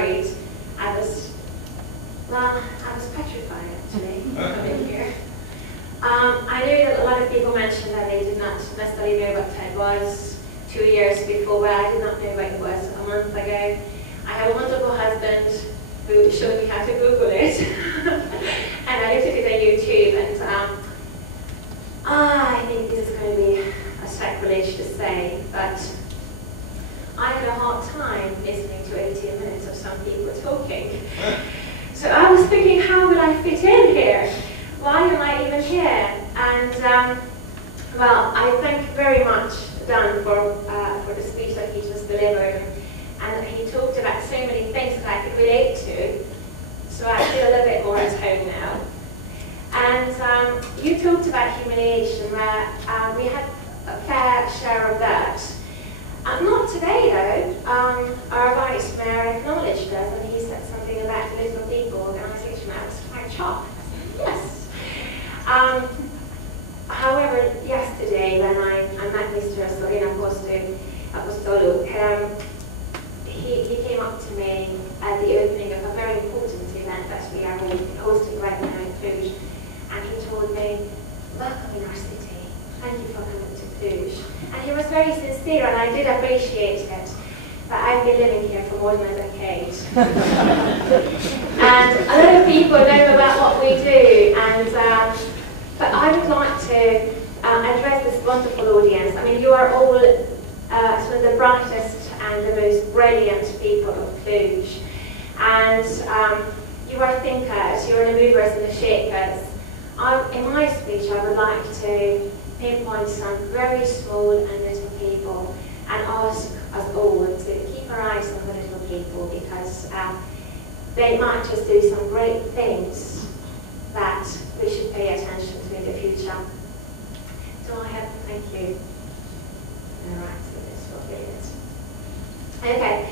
worried. I was petrified actually coming here. I knew that a lot of people mentioned that they did not necessarily know what TED was 2 years before, but I did not know what it was a month ago. I have a wonderful husband who showed me how to Google it, and I looked at it on YouTube, and I think this is going to be a sacrilege to say, but I had a hard time listening to 18 minutes of some people talking. So I was thinking, how will I fit in here? Why am I even here? And well, I thank very much Dan for the speech that he just delivered, and he talked about so many things that I could relate to, so I feel a little bit more at home now. And you talked about humiliation, where we had a fair share of that. Not today though. Our vice mayor acknowledged us, and he said something about the Little People organisation. I was quite shocked. Yes. However, yesterday when I met Mr. Sorina Apostolou, he came up to me at the opening of a very important event that we are hosting right now in Cluj, and he told me, "Welcome in our city. Thank you for coming to Cluj." And he was very sincere, and I did appreciate it. But I've been living here for more than a decade. And a lot of people know about what we do, and but I would like to address this wonderful audience. I mean, you are all some of the brightest and the most brilliant people of Cluj. And you are thinkers, you are the movers and the shakers. In my speech, I would like to pinpoint some very small and little people and ask us all to keep our eyes on the little people, because they might just do some great things that we should pay attention to in the future. So I have to thank you. Alright, so this will be it. Okay,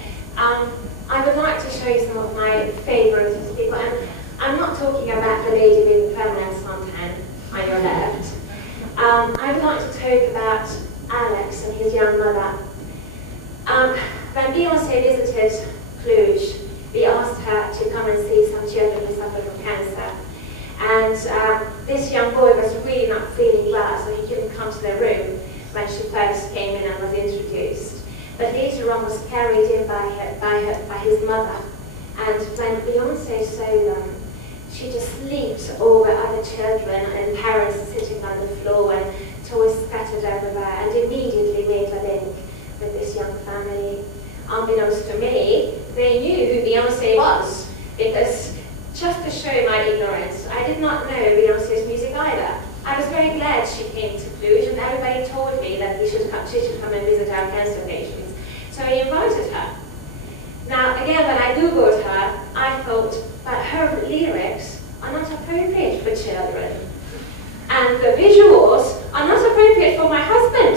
I would like to show you some of my favourite people, and I'm not talking about the lady with the permanent suntan on your left. I would like to talk about Alex and his young mother. When Beyoncé visited Cluj, we asked her to come and see some children who suffer from cancer. And this young boy was really not feeling well, so he couldn't come to the room when she first came in and was introduced. But later on was carried in by his mother. And when Beyoncé saw them, she just leaped over other children and parents sitting on the floor and toys scattered everywhere, and immediately made a link with this young family. Unbeknownst to me, they knew who Beyoncé was, because just to show my ignorance, I did not know Beyoncé's music either. I was very glad she came to Cluj, and everybody told me that she should come and visit our cancer patients. So I invited her. Now, again, when I Googled her, I thought, but her lyrics are not appropriate for children. And the visuals are not appropriate for my husband.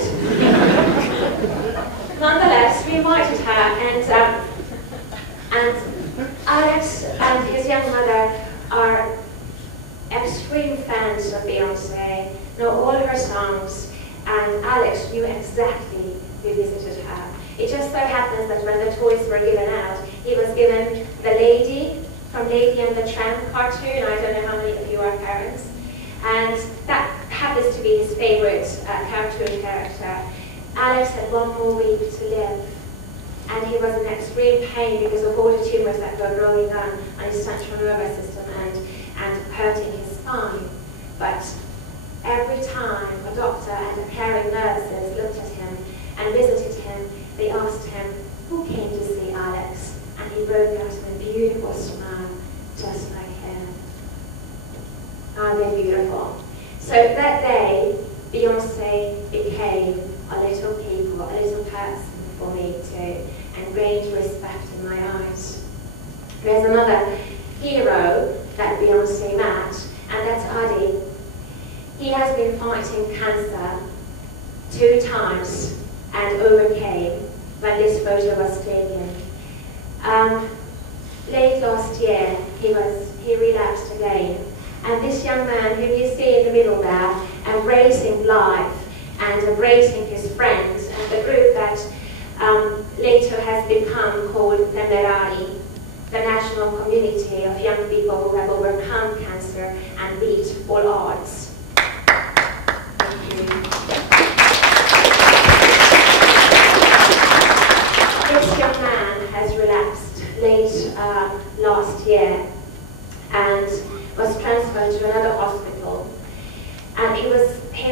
Nonetheless, we invited her, and Alex and his young mother are extreme fans of Beyoncé, know all her songs, and Alex knew exactly who visited her. It just so happens that when the toys were given out, he was given the lady from Lady and the Tramp cartoon. I don't know how many of you are parents. And that happens to be his favorite cartoon character. Alex had 1 more week to live, and he was in extreme pain because of all the tumors that were growing on his central nervous system and hurting his spine. But every time a doctor and a caring nurses looked at him and visited him, they asked him, "Who came to see Alex?" And he broke out in a beautiful smile, just like him. Aren't they beautiful? So that day, Beyoncé became a little people, a little person for me too, and gained respect in my eyes. There's another hero that Beyoncé met, and that's Adi. He has been fighting cancer 2 times and overcame when this photo was taken. Late last year, he relapsed again. And this young man, who you see in the middle there, embracing life and embracing his friends and the group that later has become called Temerari, the national community of young people who have overcome cancer and beat all odds. Thank you. This young man has relapsed late last year and was transferred to another hospital. And he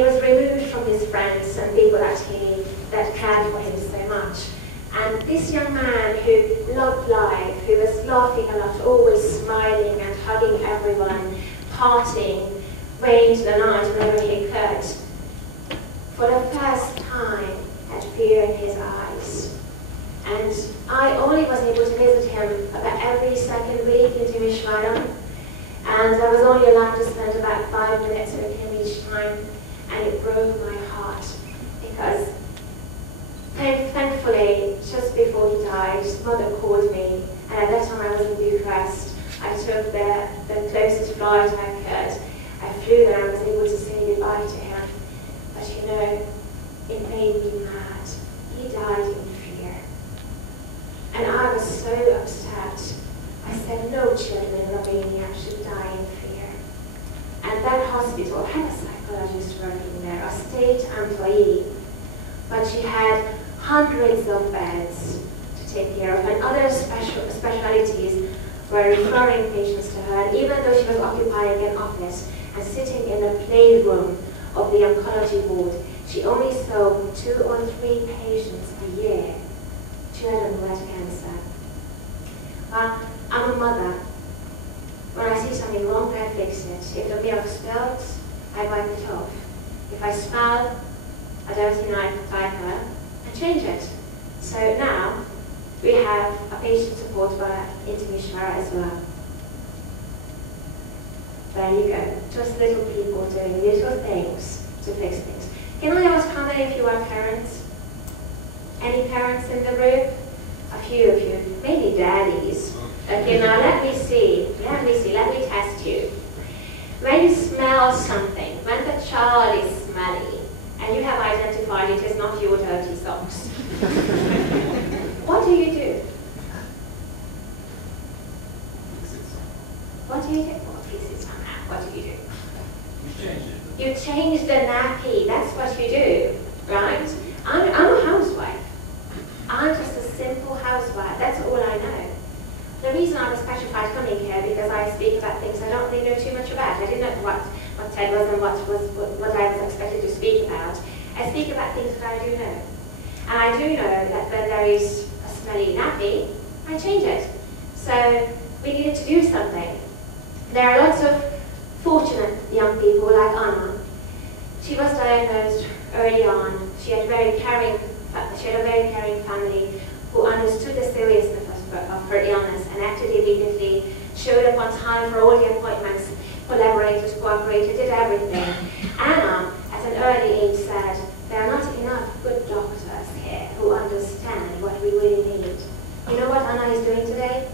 was removed from his friends and people that cared for him so much. And this young man who loved life, who was laughing a lot, always smiling and hugging everyone, partying way into the night whenever he could, for the first time had fear in his eyes. And I only was able to visit him about every second week in Rizvie, and I was only allowed to spend about 5 minutes with him each time, and it broke my heart because thankfully, just before he died, his mother called me, and at that time I was in Bucharest. I took the closest flight I could. I flew there and was able to say goodbye to him. But you know, it made me mad. He died in fear. And I was so upset. I said no children in Romania should die in fear. And that hospital had a psychologist working there, a state employee. But she had hundreds of beds to take care of, and other specialities were referring patients to her. And even though she was occupying an office and sitting in the playroom of the oncology ward, she only saw 2 or 3 patients a year, children who had cancer. Well, I'm a mother. When I see something wrong, I fix it. If the milk spills, I wipe it off. If I smell a dirty diaper, I change it. So now we have a patient support bar in Rizvie as well. There you go. Just little people doing little things to fix things. Can I ask how many of you are parents? Any parents in the room? A few of you. Maybe daddies. Okay, now let me see, let me test you. When you smell something, when the child is smelly, and you have identified it as not your dirty socks, what do you do? What do you do? Well, fix it somehow. What do you do? You change it. You change the nappy, that's what you do, right? I'm a housewife. I'm just a simple housewife, that's all I know. The reason I was petrified coming here because I speak about things I don't really know too much about. I didn't know what TED was and what I was expected to speak about. I speak about things that I do know. And I do know that when there is a smelly nappy, I change it. So we needed to do something. There are lots of fortunate young people like Anna. She was diagnosed early on. She had a very caring family who understood the seriousness of her illness and acted immediately, showed up on time for all the appointments, collaborated, cooperated, did everything. Anna, at an early age, said, there are not enough good doctors here who understand what we really need. You know what Anna is doing today?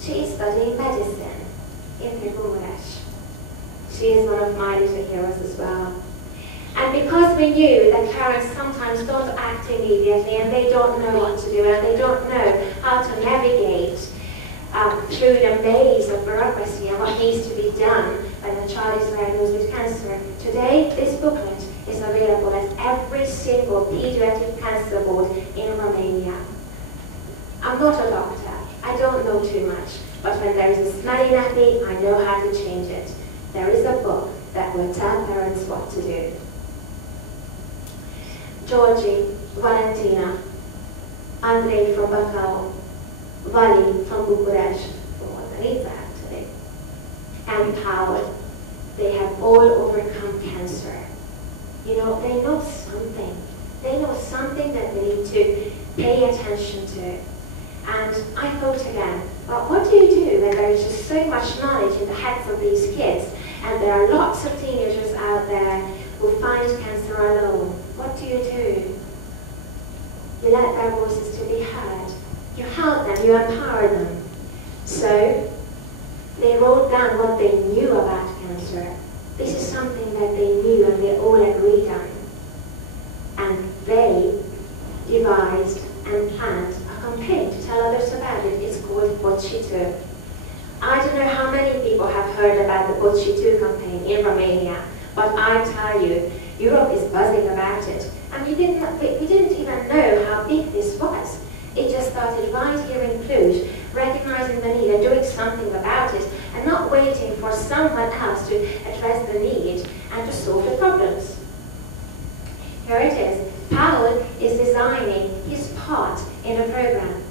She is studying medicine in Bucharest. She is one of my little heroes as well. And because we knew that parents sometimes don't act immediately and they don't know what to do and they don't know how to navigate through the maze of bureaucracy and what needs to be done when a child is diagnosed with cancer. Today, this booklet is available at every single pediatric cancer board in Romania. I'm not a doctor. I don't know too much. But when there is a smelly nappy, I know how to change it. There is a book that will tell parents what to do. Georgie, Valentina, Andrei from Bacau, Vali from Bucharest, from Montenegro actually, and Paul, they have all overcome cancer. You know, they know something. They know something that they need to pay attention to. And I thought again, well, what do you do when there is just so much knowledge in the heads of these kids, and there are lots of teenagers out there who find cancer alone? What do? You let their voices to be heard. You help them, you empower them. So they wrote down what they knew about cancer. This is something that they knew and they all agreed on. And they devised and planned a campaign to tell others about it. It's called Bocci 2. I don't know how many people have heard about the Bocci 2 campaign in Romania, but I tell you, Europe is buzzing about it. And we didn't even know how big this was. It just started right here in Cluj, recognizing the need and doing something about it, and not waiting for someone else to address the need and to solve the problems. Here it is. Paul is designing his part in the program.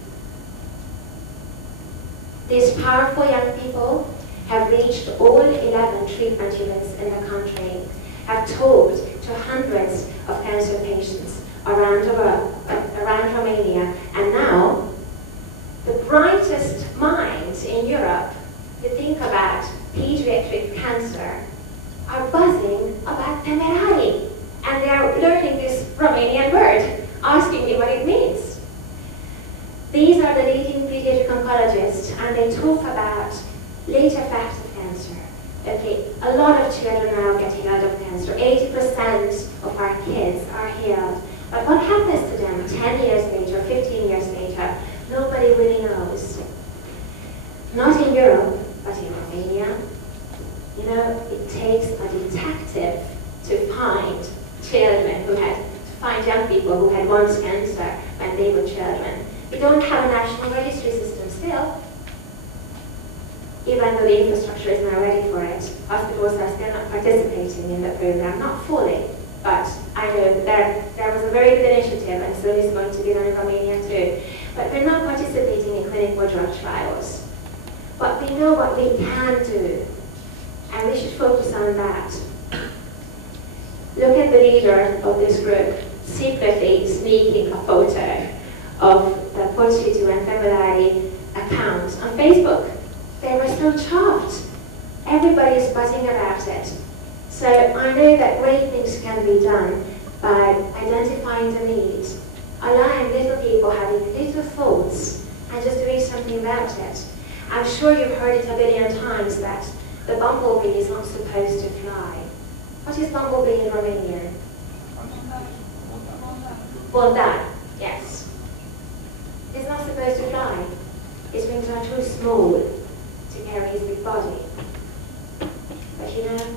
These powerful young people have reached all 11 treatment units in the country, have talked to hundreds of cancer patients around the world, around Romania, and now the brightest minds in Europe who think about pediatric cancer are buzzing about temerari, and they are learning this Romanian word, asking me what it means. These are the leading pediatric oncologists, and they talk about later phases of cancer. Okay, a lot of children are getting out of cancer. 80% of our kids are healed. But what happens to them 10 years later, 15 years later? Nobody really knows. Not in Europe, but in Romania. You know, it takes a detective to find children find young people who had once cancer when they were children. We don't have a national registry system still, even though the infrastructure is now ready for it. Hospitals are still not participating in the program, not fully, but I know that there was a very good initiative, and so it's going to be done in Romania too. But we're not participating in clinical drug trials. But we know what we can do, and we should focus on that. Look at the leader of this group secretly sneaking a photo of the Bocci 2 and February account on Facebook. They were so chuffed. Everybody is buzzing about it. So I know that great things can be done by identifying the need, allowing little people having little thoughts and just doing something about it. I'm sure you've heard it a billion times that the bumblebee is not supposed to fly. What is bumblebee in Romanian? Bondan, yes. It's not supposed to fly. Its wings are too small to carry his big body. But you know,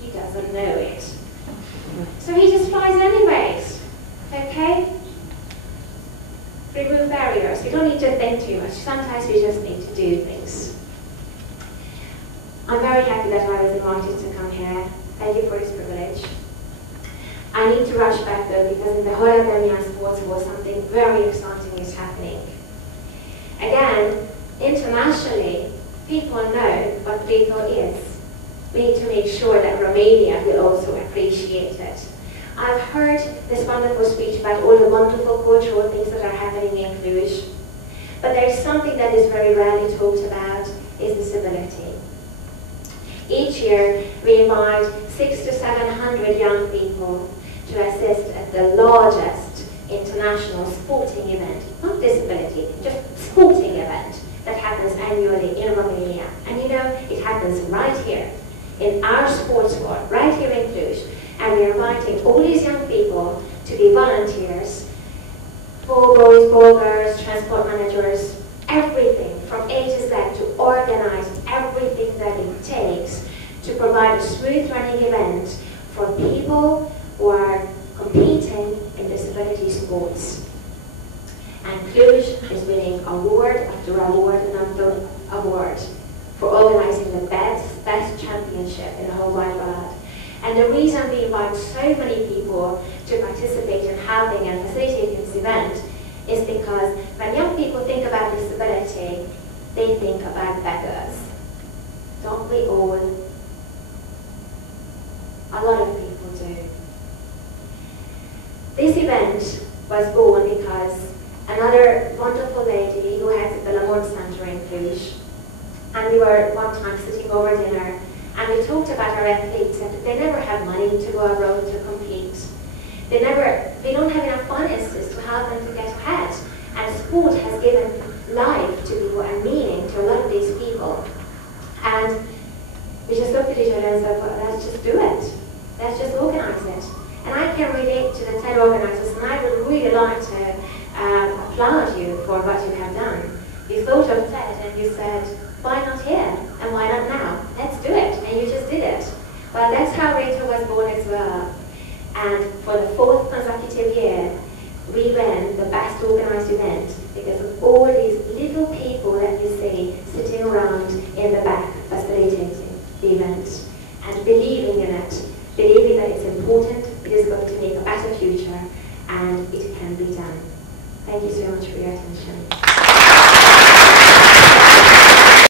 he doesn't know it. So he just flies anyways, okay? Remove barriers. We don't need to think too much. Sometimes we just need to do things. I'm very happy that I was invited to come here. Thank you for this privilege. I need to rush back though, because in the Holodomia Sports Hall something very exciting is happening. Again, internationally, people know what lethal is. We need to make sure that Romania will also appreciate it. I've heard this wonderful speech about all the wonderful cultural things that are happening in Cluj, but there is something that is very rarely talked about, is disability. Each year, we invite 600 to 700 young people to assist at the largest international sporting event, not disability, just sporting event that happens annually in Romania. And you know, it happens right here, in our sports hall, right here in Cluj. And we're inviting all these young people to be volunteers, ball boys, ball girls, transport managers, everything from A to Z to organize everything that it takes to provide a smooth running event for people who are competing in disability sports. And Cluj is winning award after award after award for organizing the best championship in the whole wide world. And the reason we invite so many people to participate in helping and facilitating this event is because when young people think about disability, they think about beggars. Don't we all? A lot of people do. This event was born because another wonderful lady who heads the Lamont Center in Cluj, and we were one time sitting over dinner, and we talked about our athletes, and they never have money to go abroad to compete. They don't have enough finances to help them to get ahead. And sport has given life to people and meaning to a lot of these people. And we just looked at each other and said, well, let's just do it. Let's just organize it. And I can relate to the TED organizers, and I would really like to applaud you for what you have done. You thought of TED said, why not here? And why not now? Let's do it. And you just did it. Well, that's how Rachel was born as well. And for the 4th consecutive year, we win the best organized event because of all these little people that you see sitting around in the back facilitating the event and believing in it, believing that it's important, it is going to make a better future, and it can be done. Thank you so much for your attention.